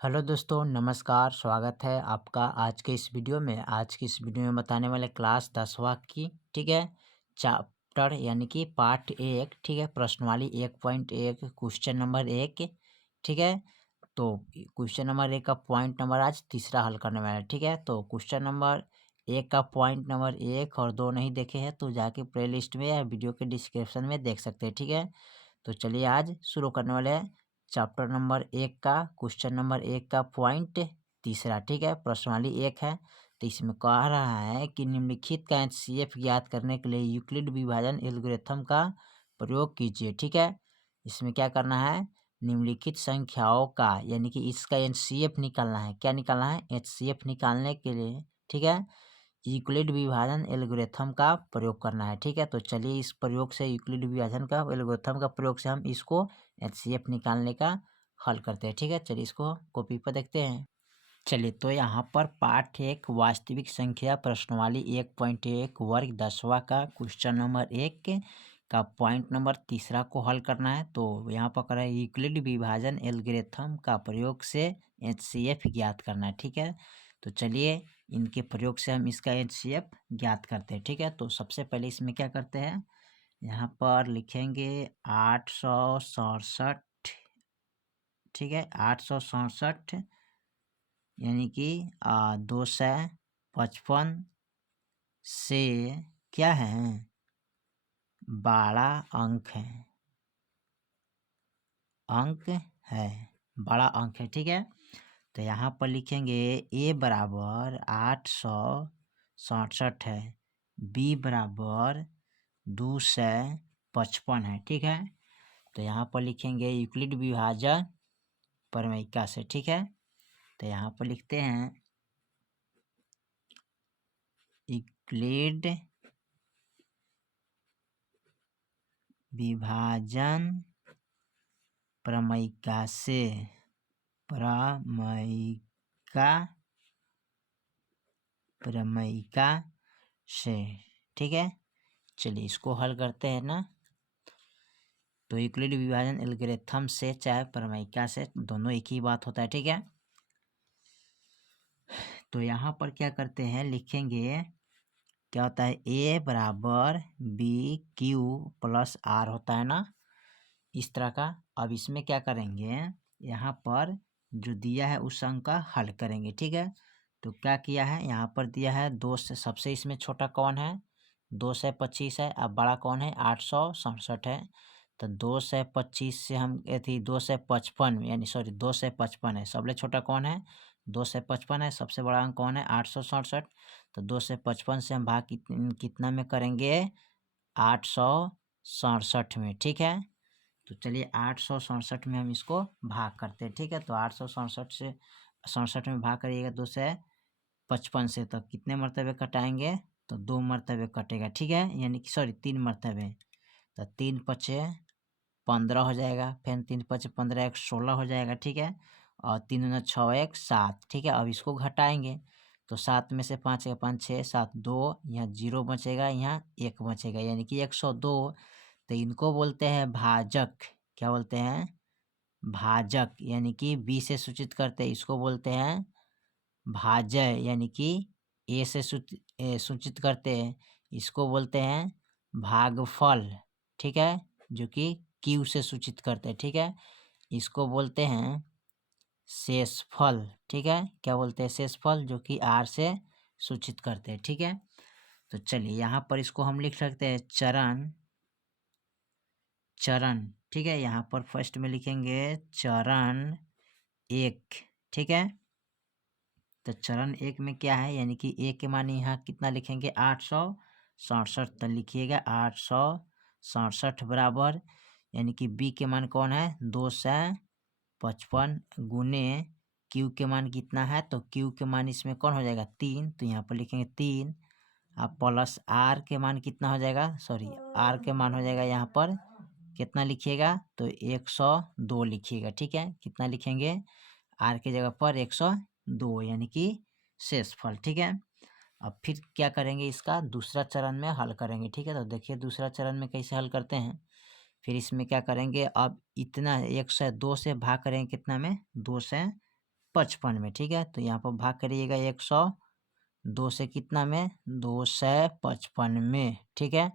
Hello दोस्तों, नमस्कार। स्वागत है आपका आज के इस वीडियो में। आज की इस वीडियो में बताने वाले क्लास 10वां की, ठीक है, चैप्टर यानी कि पार्ट 1, ठीक है, प्रश्नवाली 1.1 क्वेश्चन नंबर 1, ठीक है। तो क्वेश्चन नंबर 1 का पॉइंट नंबर आज तीसरा हल करने वाला है, ठीक है। तो क्वेश्चन नंबर 1 का पॉइंट नंबर 1 और 2 नहीं देखे हैं तो जाके प्ले लिस्ट में या वीडियो के डिस्क्रिप्शन में देख सकते हैं, ठीक है। तो चलिए आज शुरू करने वाले हैं चैप्टर नंबर 1 का क्वेश्चन नंबर 1 का पॉइंट तीसरा, ठीक है, प्रश्नवाली 1 है। तो इसमें कह रहा है कि निम्नलिखित का एचसीएफ ज्ञात करने के लिए यूक्लिड विभाजन एल्गोरिथम का प्रयोग कीजिए, ठीक है। इसमें क्या करना है, निम्नलिखित संख्याओं का यानी कि इसका एचसीएफ निकालना है। क्या निकालना है, एचसीएफ निकालने के लिए, ठीक है, यूक्लिड विभाजन एल्गोरिथम का प्रयोग करना है, ठीक है। तो चलिए इस प्रयोग से यूक्लिड विभाजन का एल्गोरिथम का प्रयोग से हम इसको एचसीएफ निकालने का हल करते हैं, ठीक है। चलिए इसको कॉपी पर देखते हैं। चलिए तो यहाँ पर पाठ 1 वास्तविक संख्या प्रश्नवाली 1.1 वर्ग 10वां का क्वेश्चन नंबर 1 का पॉइंट नंबर तीसरा को हल करना है। तो यहाँ पर करें यूक्लिड विभाजन एल्गोरिथम का प्रयोग से एचसीएफ ज्ञात करना है, ठीक है। तो चलिए इनके प्रयोग से हम इसका एचसीएफ ज्ञात करते हैं, ठीक है। तो सबसे पहले इसमें क्या करते हैं, यहाँ पर लिखेंगे 867, ठीक है, 867 यानी कि 255 से क्या है, बड़ा अंक है, बड़ा अंक है, ठीक है। तो यहाँ पर लिखेंगे ए बराबर 867 है, बी बराबर 255 है, ठीक है। तो यहाँ पर लिखेंगे यूक्लिड विभाजन प्रमेयिका से, ठीक है। तो यहाँ पर लिखते हैं यूक्लिड विभाजन प्रमेयिका से, प्रमेयिका से, ठीक है। चलिए इसको हल करते हैं ना। तो यूक्लिड विभाजन एल्गोरिथम से चाहे प्रमेयिका से दोनों एक ही बात होता है, ठीक है। तो यहाँ पर क्या करते हैं, लिखेंगे क्या होता है, ए बराबर बी क्यू प्लस आर होता है ना, इस तरह का। अब इसमें क्या करेंगे, यहाँ पर जो दिया है उस अंक का हल करेंगे, ठीक है। तो क्या किया है, यहाँ पर दिया है 2 से, सबसे इसमें छोटा कौन है, 2 से 25 है। अब बड़ा कौन है, 867 है। तो 2 से 25 से हम 2 से 55 यानी सॉरी 2 से 55 है, सबसे छोटा कौन है, 2 से 55 है, सबसे बड़ा अंक कौन है, 867। तो 2 से 55 से हम भाग कितना में करेंगे, 867 में, ठीक है। तो चलिए 867 में हम इसको भाग करते हैं, ठीक है। तो 867 से 67 में भाग करिएगा 2 से 55 से, तो कितने मरतबे कटाएंगे, तो 2 मरतबे कटेगा, ठीक है, यानी कि सॉरी 3 मरतबे। तो 3 पचे 15 हो जाएगा, फिर 3 पचे 15 1 16 हो जाएगा, ठीक है। और 3 दूना 6 1 7, ठीक है। अब इसको घटाएंगे तो 7 में से 5 या 5 6 7 2, यहाँ 0 बचेगा, यहाँ 1 बचेगा, यानी कि 102। तो इनको बोलते हैं भाजक। क्या बोलते हैं, भाजक, यानी कि बी से सूचित करते हैं, इसको बोलते हैं भाजय, यानी कि ए से सूचित करते हैं, इसको बोलते हैं भागफल, ठीक है, जो कि क्यू से सूचित करते हैं, ठीक है, इसको बोलते हैं शेषफल, ठीक है। क्या बोलते हैं, शेषफल, जो कि आर से सूचित करते हैं, ठीक है। तो चलिए यहाँ पर इसको हम लिख सकते हैं चरण, ठीक है। यहाँ पर फर्स्ट में लिखेंगे चरण 1, ठीक है। तो चरण 1 में क्या है, यानी कि ए के मान यहाँ कितना लिखेंगे, 867। तो लिखिएगा 867 बराबर, यानी कि बी के मान कौन है, 255 गुने क्यू के मान कितना है, तो क्यू के मान इसमें कौन हो जाएगा, 3। तो यहाँ पर लिखेंगे 3। अब प्लस आर के मान कितना हो जाएगा, सॉरी आर के मान हो जाएगा यहाँ पर कितना लिखिएगा, तो 102 लिखिएगा, ठीक है। कितना लिखेंगे, आर की जगह पर 102, यानी कि शेषफल, ठीक है। अब फिर क्या करेंगे, इसका दूसरा चरण में हल करेंगे, ठीक है। तो देखिए दूसरा चरण में कैसे हल करते हैं। फिर इसमें क्या करेंगे, अब इतना 102 से भाग करेंगे कितना में, 2 से 55 में, ठीक है। तो यहाँ पर भाग करिएगा 102 से कितना में, 255 में, ठीक है।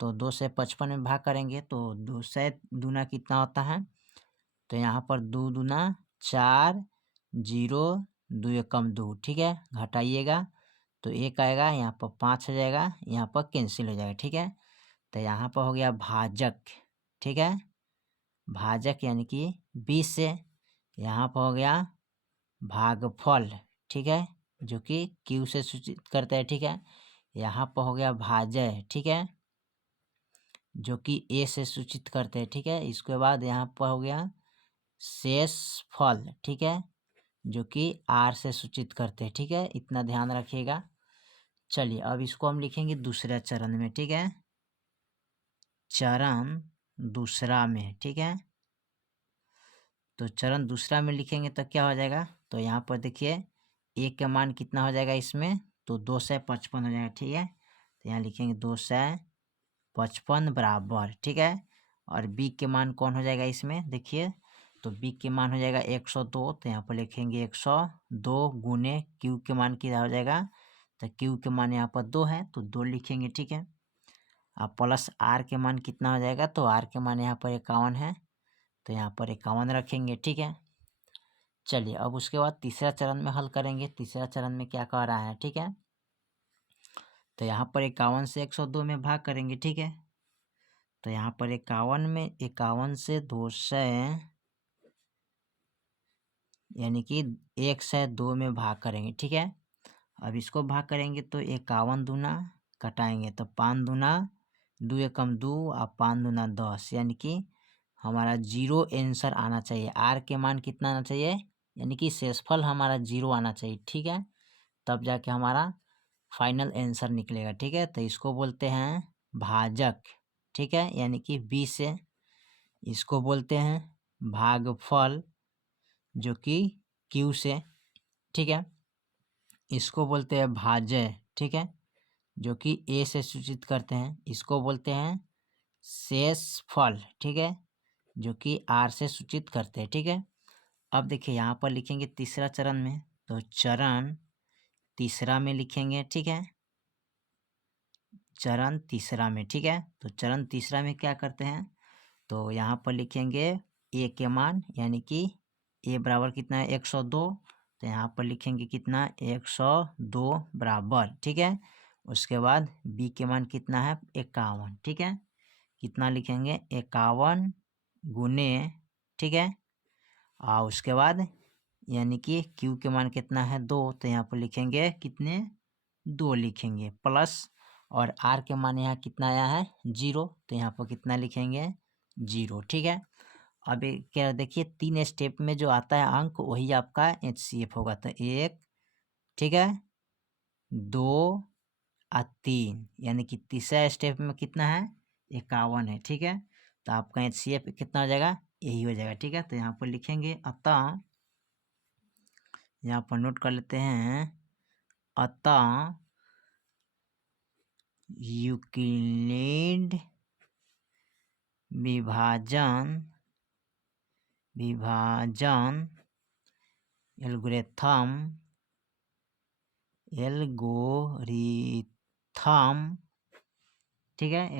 तो 2 से 55 में भाग करेंगे तो 2 से दूना कितना होता है, तो यहाँ पर 2 दूना 4, 0 2 एकम 2, ठीक है। घटाइएगा तो 1 आएगा, यहाँ पर 5 हो जाएगा, यहाँ पर कैंसिल हो जाएगा, ठीक है। तो यहाँ पर हो गया भाजक, ठीक है। भाजक यानी कि 20 से, यहाँ पर हो गया भागफल, ठीक है, जो कि Q से सूचित करते हैं, ठीक है। यहाँ पर हो गया भाजय, ठीक है, जो कि A से सूचित करते हैं, ठीक है। इसके बाद यहाँ पर हो गया शेषफल, ठीक है, जो कि R से सूचित करते हैं, ठीक है। इतना ध्यान रखिएगा। चलिए अब इसको हम लिखेंगे दूसरे चरण में, ठीक है, चरण दूसरा में, ठीक है। तो चरण दूसरा में लिखेंगे तो क्या हो जाएगा, तो यहाँ पर देखिए A के मान कितना हो जाएगा इसमें, तो 255 हो जाएगा, ठीक है। तो यहाँ लिखेंगे 255 बराबर, ठीक है। और B के मान कौन हो जाएगा इसमें, देखिए तो B के मान हो जाएगा 102, तो यहाँ पर लिखेंगे 102 गुने Q के मान क्या हो जाएगा, तो Q के मान यहाँ पर 2 है तो 2 लिखेंगे, ठीक है। अब प्लस R के मान कितना हो जाएगा, तो R के मान यहाँ पर 51 है, तो यहाँ पर 51 रखेंगे, ठीक है। चलिए अब उसके बाद तीसरा चरण में हल करेंगे। तीसरा चरण में क्या कह रहा है, ठीक है, तो यहाँ पर 51 से 102 में भाग करेंगे, ठीक है। तो यहाँ पर 51 से 200 यानी कि 102 में भाग करेंगे, ठीक है। अब इसको भाग करेंगे तो 51 दूना कटाएंगे तो 5 दूना 2 एकम 2 और 5 दूना 10, यानी कि हमारा 0 आंसर आना चाहिए। R के मान कितना आना चाहिए, यानी कि शेषफल हमारा 0 आना चाहिए, ठीक है, तब जाके हमारा फाइनल आंसर निकलेगा, ठीक है। तो इसको बोलते हैं भाजक, ठीक है, यानी कि 20 से। इसको बोलते हैं भागफल, जो कि Q से, ठीक है। इसको बोलते हैं भाजय, ठीक है, जो कि A से सूचित करते हैं। इसको बोलते हैं शेषफल, ठीक है, जो कि R से सूचित करते हैं, ठीक है। अब देखिए यहाँ पर लिखेंगे तीसरा चरण में, तो चरण तीसरा में लिखेंगे, ठीक है, चरण तीसरा में, ठीक है। तो चरण तीसरा में क्या करते हैं, तो यहाँ पर लिखेंगे A के मान, यानी कि A बराबर कितना है 102, तो यहाँ पर लिखेंगे कितना 102 बराबर, ठीक है। उसके बाद B के मान कितना है 51, ठीक है, कितना लिखेंगे 51 गुने, ठीक है। और उसके बाद यानी कि Q के मान कितना है 2, तो यहाँ पर लिखेंगे कितने 2 लिखेंगे प्लस, और R के मान यहाँ कितना आया है 0, तो यहाँ पर कितना लिखेंगे 0, ठीक है। अब क्या देखिए 3 स्टेप में जो आता है अंक वही आपका HCF होगा, तो 1, ठीक है, 2 और 3, यानी कि तीसरा स्टेप में कितना है 51 है, ठीक है। तो आपका HCF कितना हो जाएगा, यही हो जाएगा, ठीक है। तो यहाँ पर लिखेंगे अतः, यहाँ पर नोट कर लेते हैं, अतः यूक्लिड विभाजन एल्गोरिथम, ठीक है,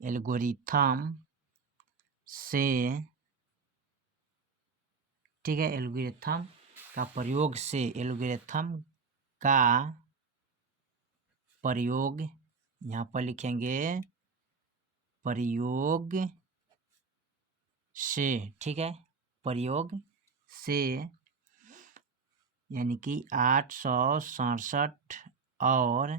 एल्गोरिथम से, ठीक है, एल्गोरिथम का प्रयोग से, एल्गोरिथम का प्रयोग, यहाँ पर लिखेंगे प्रयोग से, ठीक है, प्रयोग से, यानी कि 867 और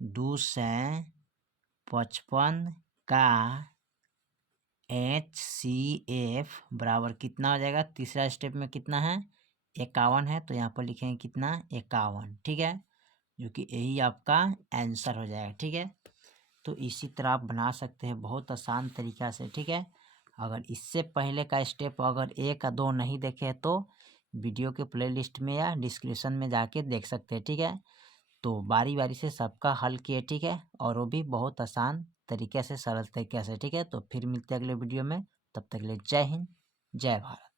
255 का HCF बराबर कितना हो जाएगा, तीसरा स्टेप में कितना है 51 है, तो यहाँ पर लिखेंगे कितना 51, ठीक है, जो कि यही आपका आंसर हो जाएगा, ठीक है। तो इसी तरह आप बना सकते हैं बहुत आसान तरीक़ा से, ठीक है। अगर इससे पहले का स्टेप अगर 1 या 2 नहीं देखे तो वीडियो के प्लेलिस्ट में या डिस्क्रिप्शन में जाके देख सकते हैं, ठीक है। तो बारी बारी से सबका हल किए, ठीक है, और वो भी बहुत आसान तरीके से, सरल तरीके से, ठीक है। तो फिर मिलते हैं अगले वीडियो में, तब तक के लिए जय हिंद, जय भारत।